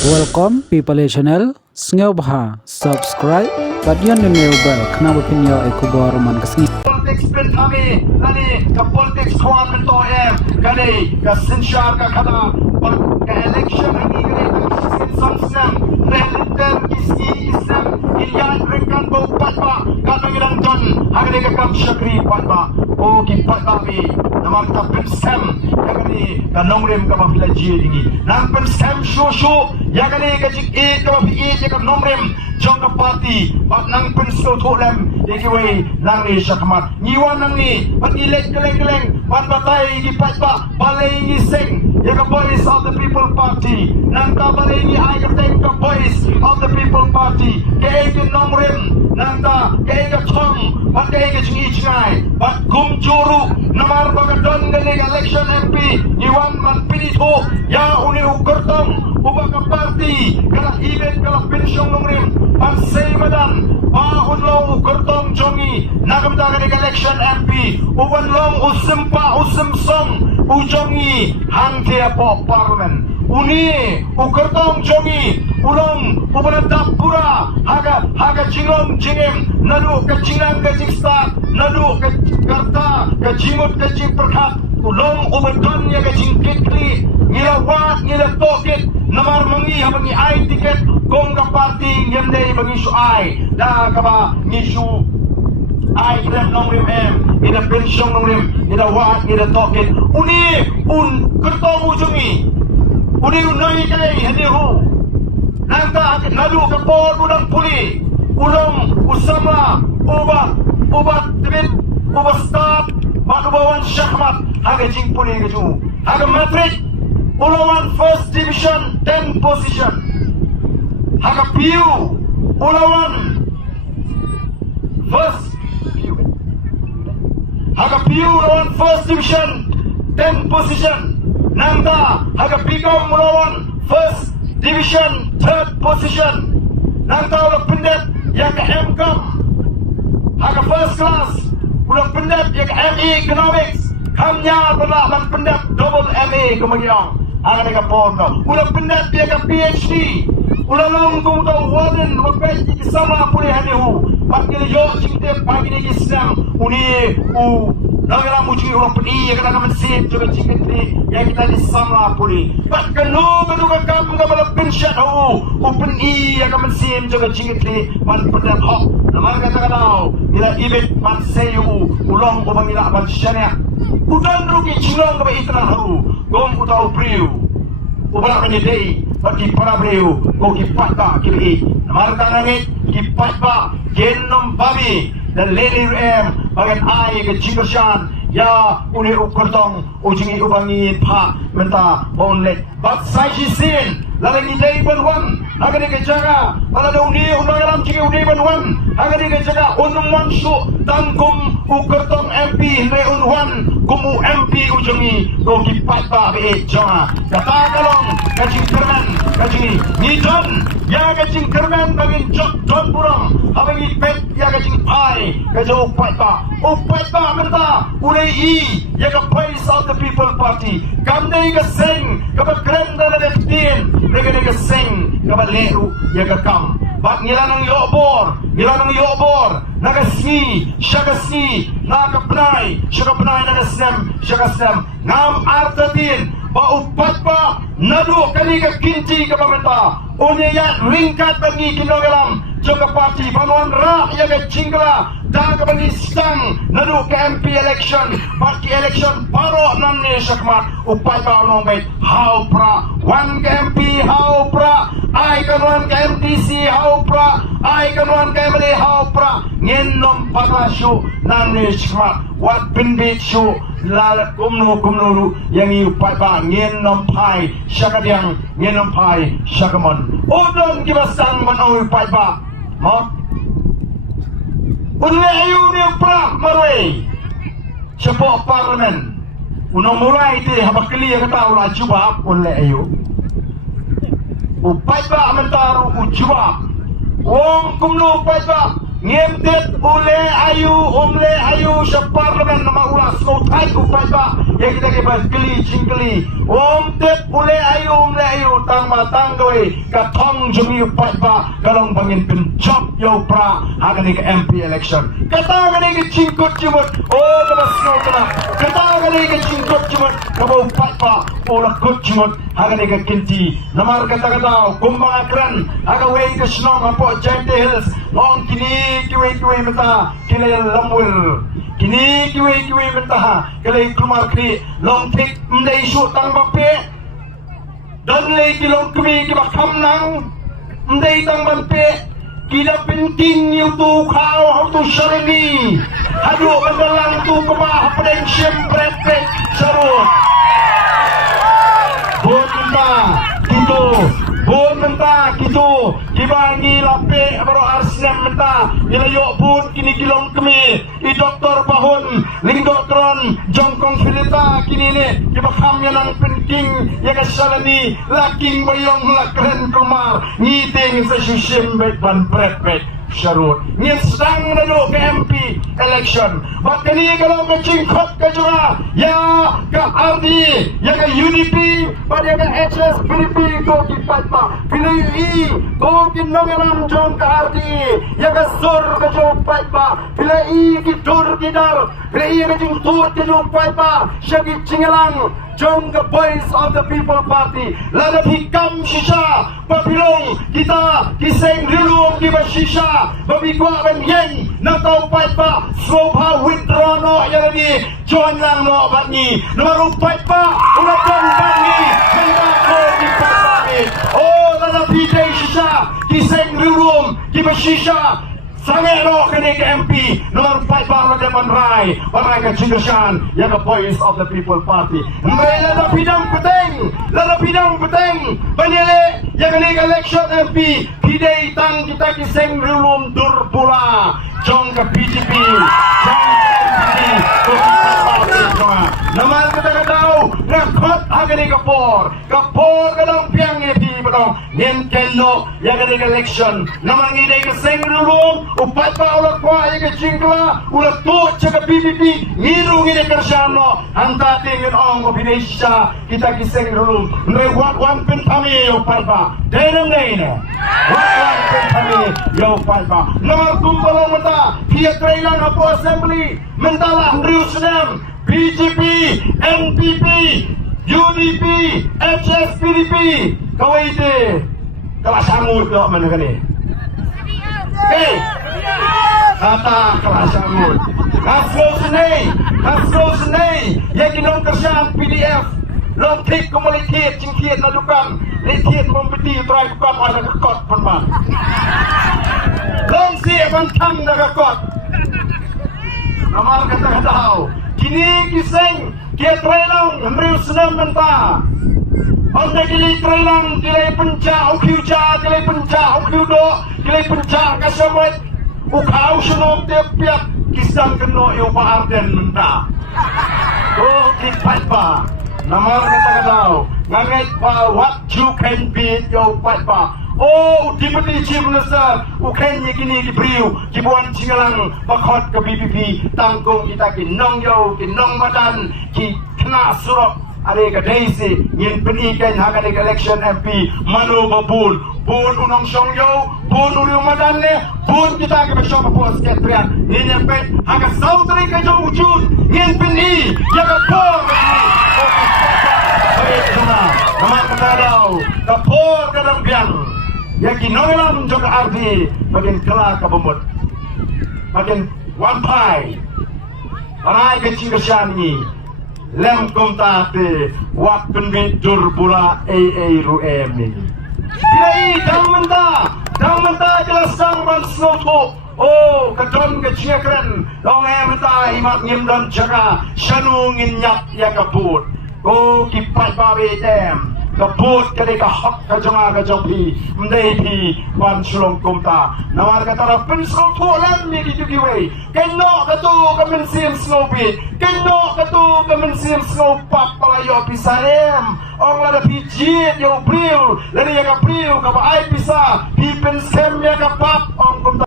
Welcome people channel Sngeu Bha subscribe but yon new bell kena bapinyo ekubor man kasni politics bin kami lani ka politics khwan men to kani ka sinshar ka khada ka election ni kani ka sin sam relater kisi isam iyan rekan bo patba ka nangilang don hagani ka kam shakri patba o ki patba bi namam ka sam yakani ka nongrim ka mafila ji dingi nam sam sho yakani ka jik e ka bi e ka nongrim jong ka party bat nang so tholem yekiwe nang ni shakmat niwan nang ni pat ilek keleng pat batai ki patba balai ni sing yaka voice of the people party nang ka balai ni ai ka teng ka voice of the people party ke ke nongrim nang ta ke ka thong pat ke ke chingi chingai pat kum juru namar bagadon gane election MP niwan man pinito ya uni ukurtong ubaka party kala event kala pension nongrim pat say madan Pahun long ukurtong jongi Nagam daga ni election MP Uwan long usimpa usimsong Ujongi hangkea po parliament Uni ukurtong jongi Ulong ubanadap pura Haga jingong jingim Nadu ka jingang ka jingsta Nadu ka karta Ka jimut ka jingperkat Ulong ubadon ya ka jingkikli Ngilawat ngilatokit Namar mangi habangi ay tiket Kung ka party yam day mangisyo ay da ka ba ngisyo ay krem nong rim ina pensyong nong rim ina wat ina token uni kertong ujungi uni unoi kay hindi ho nanta nalu ka por unang puli ulong usama ubat tibit ubastab manubawan syahmat haga jing puli kaju haga matrik ulawan first division 10 position Haga piu ulawan first division 10 position nangta haga pigom ulawan first division 3rd position nangta ulah pendet yang ke MCom haga first class ulah pendet yang ke ME economics kamnya pula man pendet double MA kemudian haga nega pondo ulah pendet yang ke PhD Ulalong kung tau waden repet di sama pulih hanihu pakil yo cingte pagi ni Islam uni nagara muji ulang peni yang kena mensin juga cingte yang kita di sama pulih pakil no keduga kamu kabala pensyat hu upeni yang kena mensin juga cingte man pedang hok namar kata kadau bila ibet man sayu ulang ubangila man syariah udan rugi cilong ke itran hu gom utau priu ubala menyedai bagi para beliau kau kipat ba kiri namar tanganit kipat ba genom babi dan leli bagian ai ke jingoshan ya uni ukurtong ujingi ubangi pa menta bonlet bat sai sin lalagi dai banwan agak ke jaga pada uni undalam cigi uni banwan agak ke jaga unum mansu tangkum ukurtong MP le unwan kumu MP ujungi kau kipat ba be jaga kata kalong kajing kerman kajing nijon ya kajing kerman bagin jok don burang abangi pet ya kajing pai kajo upat ba menta ulai ya ka place of the people party kamne ka sing ka bagranda na deftin nega sing ka leru ya ka kam bak ngilanang yobor nagasni shagasni nakapnai shakapnai nagasem shakasem ngam artatin ba upat ba nadu kani ka kinci ka pamenta unya ringkat bangi kinogalam joka party panuan ra ya ka cingla da ka bangi stang nadu ka MP election party election paro namne shakmat upat ba nong bait how pra one MP how pra ai kanuan ka MTC how pra ai kanuan ka MLA how pra ngenom patasyo namne shakmat wat pinbit syo lalat kumno yang iupat ba ngenom pai syakadiang ngenom pai syakamon udon kibasang manawi upat ba mo unle ayu ni pra marwe sepo parlimen unong mulai ti habakli kata ula cuba unle ayu upat ba amentaru ujuba wong kumno upat ba Ngimtit ule ayu sa parlimen na maulas no tay upay ba yang kita kibas geli cingkeli umtit ule ayu tang matanggoy katong jumi upay ba kalong bangin penjop yo pra hagani ka MP election kata gani ka cingkot jumot kabas no tana kata gani ka cingkot jumot kaba upay ba pula kot jumot hagani ka kinti namar kata kumbang akran hagaway ka snong apo Jante Hills on kini kiwe mata kilay lamwil kini kiwe mata kilay kumar kini long tik mday shoot ang bape dan lay kilong kumi kibakam nang mday tang bape kila pinting yung tu kao how to sharili hado bandalang tu kumah padeng siyempre sarot Bun menta gitu kibangi lape baro arsnem menta ilayo bun kini kilong kemi I doktor bahun ling doktron jongkong filita kini ne kibakam yang penting ya kasalani laking bayong lakren kumar ngiting sa susim bet ban prepet Syarut ngin sedang menuju ke MP election mak kini kalau ke cingkot ke juga ya ke RD ya ke UDP pada ke HS PDP ko kipat pa pilih I ko kinongeram jong ke RD ya ke sur ke jong pat pa pilih I kitur kidar pilih I ke jing tur ke jong pat pa syagi cingelang jong the voice of the people party lada hikam shisha papilong kita kiseng rilung di shisha babikwa ben yen na tau pat pa slopa withdraw no yang ni join lang no bat ni nomor pat pa unakan bat ni handa ko di pat pa oh lada PJ shisha kiseng rilung di shisha sangat no kini ke MP nomor 5 para depan rai ke Cinggashan yang ke voice of the people party lada bidang peteng banyele yang kini ke election MP pidai tang kita kiseng rilum dur pula jong ke BJP jong ke NPP nomor kita tahu rekod agani kapor kadang piang epi batong nen kenno yang kini ke election nomor ngidai kiseng rilum upat pa ulat kwa yang kecingkla ulat tu cakap BBP ngiru ngide kerjano hanta tingin ong ko binesya kita kiseng dulu nrewat wan pentami upat pa denam dene wan pentami yo upat pa nomor kumbalong mata pia trailang apo assembly mentalah Riusnem BJP NPP UDP HS PDP kawaite kalah sangut kok mana kani kata kelasangun Haslo senai yang kinong kerjaan PDF long klik komuniket cingkiet ladukan letiet membeti try bukan ada kekot penman long siap bantang dah kekot nama kata tahu kini kiseng kia trailang Rius senam mentah Onda kili trailang kili penca ukiuja kili penca ukiudo kili penca kasamwet ukau sunong tiap-tiap kisang keno iyo paarden menta oh kipat pa namar kata kataw ngangit pa what you can be yo pat pa oh Deputy Chief Minister uken ye kini kibriu kibuan cingalang bakot ke BBP tangkong kita kinong yo kinong badan ki kena surok ada ke Daisy yin penikan hak ada election MP manu babun bun unong songyo bun ulu madan le bun kita ke besok apa sekretariat ni nyampe hak saudari ke jauh wujud yin peni ya ke por baik sana nama kadau ke por kadang biang ya kinolam juga arti bagian kelak ke bumut bagian wampai parai ke Cinggashan ni lem komtate wak penbit dur pula ruem ini pilai dang menta jelas sang ban sloto oh kedon kecekren dong menta imat ngim dan jaga shanu nginyak ya kabut oh kipat babe dem kabut kadeka hak kajonga kajopi mdei pi wan sulong komta nawar katara pensro tolan mi dijugiwe kenno katu kemensim snowbit kenno katu kemensim snowpak palayo pisarem ong lada pijit yo bril lada ya ka bril ka ba ai pisa pi pensem ya ka pap ong komta